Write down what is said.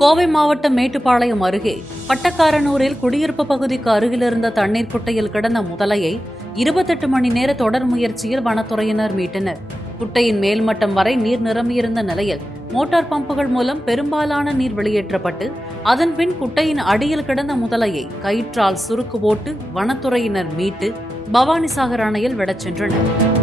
கோவை மாவட்டம் மேட்டுப்பாளையம் அருகே பட்டக்காரனூரில் குடியிருப்பு பகுதிக்கு அருகில் இருந்த தண்ணீர் குட்டையில் கிடந்த முதலையை 28 மணி நேர தொடர் முயற்சியில் வனத்துறையினர் மீட்டனர். குட்டையின் மேல்மட்டம் வரை நீர் நிரம்பியிருந்த நிலையில் மோட்டார் பம்புகள் மூலம் பெரும்பாலான நீர் வெளியேற்றப்பட்டு அதன்பின் குட்டையின் அடியில் கிடந்த முதலையை கயிற்றால் சுருக்கு போட்டு வனத்துறையினர் மீட்டு பவானிசாகர் அணையில் விடச் சென்றனர்.